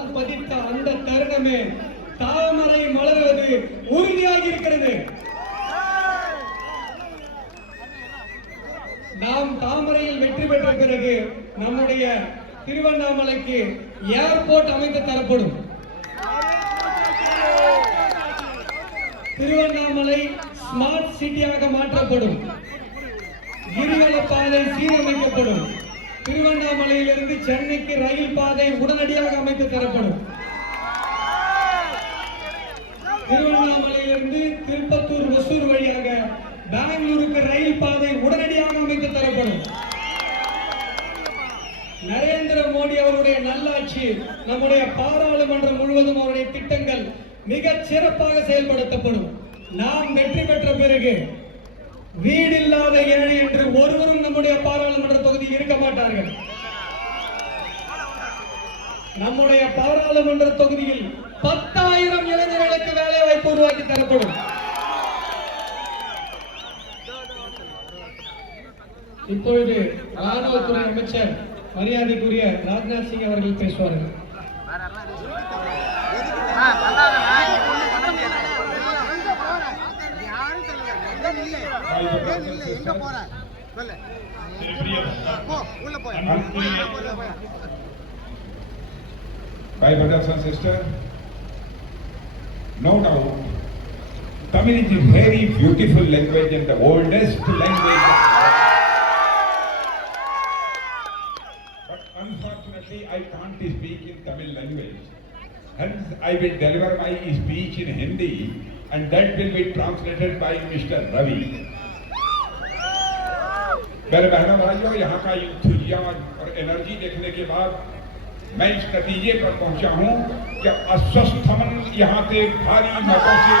கால் பதித்த அந்த தருணமே தாமரை மலர்வது உறுதியாகி இருக்கிறது. நாம் தாமரையில் வெற்றி பெற்ற பிறகு நம்முடைய திருவண்ணாமலைக்கு ஏர்போர்ட் அமைத்து தரப்படும். திருவண்ணாமலை ஸ்மார்ட் சிட்டியாக மாற்றப்படும். கிரிவல பாதை சீரமைக்கப்படும். திருவண்ணாமலையிலிருந்து சென்னைக்கு ரயில் பாதை உடனடியாக அமைத்து தரப்படும். திருவண்ணாமலையிலிருந்து திருப்பத்தூர் ஒசூர் வழியாக பெங்களூருக்கு ரயில் பாதை உடனடியாக அமைத்து தரப்படும். நரேந்திர மோடி அவருடைய நல்லாட்சி நம்முடைய பாராளுமன்றம் முழுவதும் அவருடைய திட்டங்கள் மிக சிறப்பாக செயல்படுத்தப்படும். நாம் வெற்றி பெற்ற பிறகு வீடில்லாத ஏழை என்று ஒருவரும் நம்முடைய பாராளுமன்ற தொகுதி இருக்க மாட்டார்கள். நம்முடைய பாராளுமன்ற தொகுதியில் பத்தாயிரம் இளைஞர்களுக்கு வேலை வாய்ப்பு உருவாக்கி தரப்படும். இப்பொழுது ராணுவத்துறை அமைச்சர் மரியாதைக்குரிய ராஜ்நாத் சிங் அவர்கள் பேசுவார்கள். எங்க போற சொல்லு போ உள்ள போய் உள்ள போய் My brothers and sisters, no doubt, Tamil is a very beautiful language and the oldest language. But unfortunately, I can't speak in Tamil language. Hence, I will deliver my speech in Hindi and that will be translated by Mr. Ravi. मेरे बहनों भाइयों यहाँ का इंथुजियाम और energy देखने के बाद मैं इस नतीजे पर पहुंचा हूं कि अस्वस्थ मन यहाँ से भारी मतों से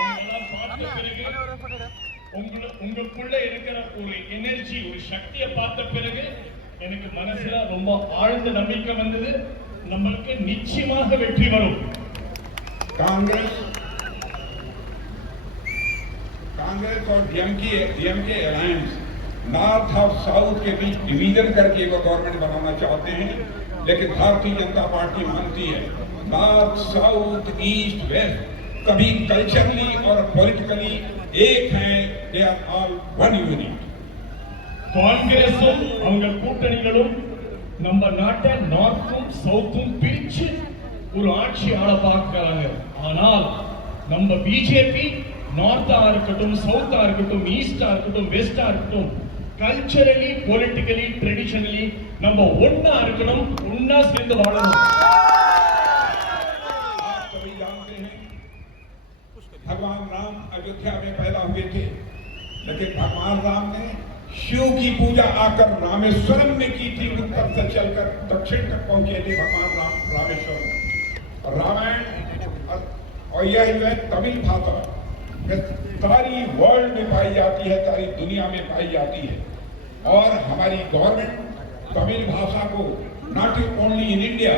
உங்களெல்லாம் பார்த்த பிறகு உங்கள- உங்களுக்குள்ள இருக்கிற ஒரு எனர்ஜி ஒரு சக்தியை பார்த்த பிறகு எனக்கு மனசுல ரொம்ப ஆழ்ந்த நம்பிக்கை வந்தது நம்மளுக்கு நிச்சயமாக வெற்றி வரும் कांग्रेस कांग्रेस और डीएमके डीएमके अलायंस नॉर्थ और साउथ के बीच डिवीजन करके वो गवर्नमेंट बनाना चाहते हैं लेकिन भारतीय जनता पार्टी मानती है नॉर्थ साउथ ईस्ट वेस्ट कभी कल्चरली और पॉलिटिकली एक हैं they are all one unit காங்கிரஸும் அவங்க கூட்டணிகளும் நம்ம நாட்டை நார்த்தும் சவுத்தும் பிரிச்சு ஒரு ஆட்சி ஆள பார்க்கறாங்க ஆனால் நம்ம பிஜேபி நார்த்தா இருக்கட்டும் சவுத்தா இருக்கட்டும் ஈஸ்டா இருக்கட்டும் வெஸ்டா இருக்கட்டும் கல்ச்சரலி பொலிட்டிக்கலி ட்ரெடிஷனலி நம்ம ஒண்ணா இருக்கணும் ஒண்ணா சேர்ந்து வாழணும் आप सभी जानते हैं भगवान राम अयोध्या में पैदा हुए थे लेकिन भगवान राम ने शिव की पूजा आकर रामेश्वरम में की थी उत्तर से चलकर दक्षिण तक पहुंचे थे भगवान राम रामेश्वरम और रामायण और- और यह जो है तमिल भाषा यह सारी वर्ल्ड में पाई जाती है सारी दुनिया में पाई जाती है और हमारी गवर्नमेंट तमिल भाषा को not only in India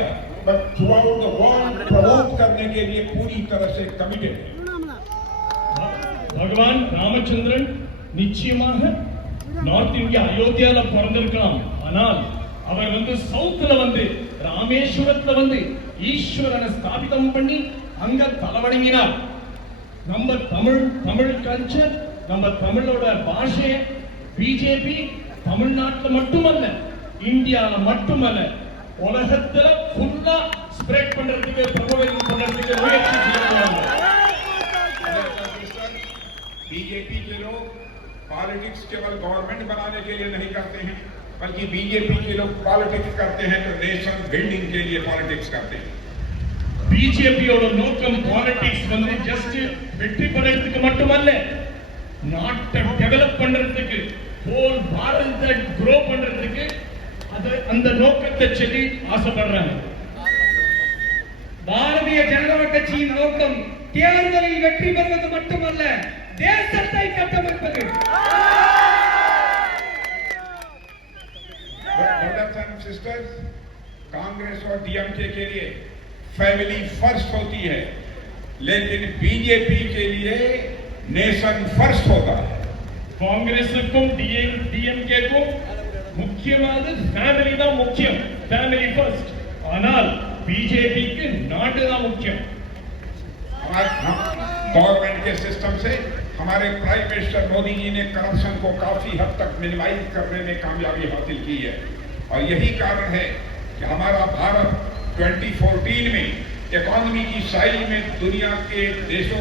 but throughout the world promote करने के लिए पूरी तरह से कमिटेड है பகவான் ராமச்சந்திரன் நிச்சயமாக நார்த் இந்தியா அயோத்தியால பிறந்திருக்கலாம் ஆனால் அவர் வந்து சவுத்துல வந்து ராமேஸ்வரத்துல வந்து ஈஸ்வரனை ஸ்தாபிதம் பண்ணி அங்க தலைவணங்கினார் நம்ம தமிழ் தமிழ் கல்ச்சர் நம்ம தமிழோட பாஷை பிஜேபி தமிழ்நாட்டுல மட்டுமல்ல இந்தியால மட்டுமல்ல உலகத்துல ஃபுல்லா ஸ்ப்ரெட் பண்றதுக்கு ப்ரொபோகேட் பண்றதுக்கு முயற்சி செய்யறாங்க बीजेपी के लोग पॉलिटिक्स केवल गवर्नमेंट बनाने के लिए नहीं करते हैं बल्कि बीजेपी के लोग पॉलिटिक्स करते हैं तो नेशन बिल्डिंग के लिए पॉलिटिक्स करते हैं பிஜேபியோட நோக்கம் பாலிடிக்ஸ் வந்து ஜஸ்ட் வெற்றி பெறறதுக்கு மட்டுமல்ல நாட்டை டெவலப் பண்றதுக்கு ஹோல் பாரதத்தை க்ரோ பண்றதுக்கு அது அந்த நோக்கத்தை சொல்லி ஆசைப்படுறாங்க பாரதிய ஜனதா கட்சியின் நோக்கம் தேர்தலில் வெற்றி பெறுவது மட்டுமல்ல தேசத்தை கட்டமைப்பது ब्रदर्स एंड सिस्टर्स कांग्रेस और डीएमके के लिए फैमिली फर्स्ट होती है लेकिन बीजेपी के लिए नेशन फर्स्ट होता है காங்கிரசுக்கும் டிஎம்கேக்கும் முக்கியமானது ஃபேமிலி தான் முக்கியம் ஃபேமிலி ஃபர்ஸ்ட் ஆனால் பிஜேபிக்கு நாடு தான் முக்கியம் हमारे गवर्नमेंट के सिस्टम से हमारे प्राइम मिनिस्टर मोदी जी ने करप्शन को काफी हद तक मिनिमाइज करने में कामयाबी हासिल की है और यही कारण है कि हमारा भारत 2014 में इकोनॉमी की साइज़ में दुनिया के देशों